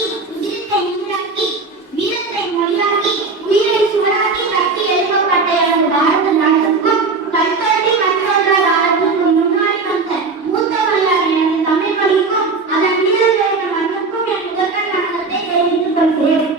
உருவாக்கி உதிரத்தை நீராக்கி வீரத்தை மொழியாக்கி உயிரை சுவராக்கி கட்டி எழுப்பப்பட்ட எனது பாரத நாட்டுக்கும் கல்தட்டி கற்றோன்ற காலத்திற்கும் முன்னாடி வந்த மூத்த மொழியான எனது தமிழ் மொழிக்கும் அதன் வீரர்களின் மண்ணுக்கும் என் முதற்கண் வணக்கத்தை தெரிவித்துக் கொள்கிறேன்.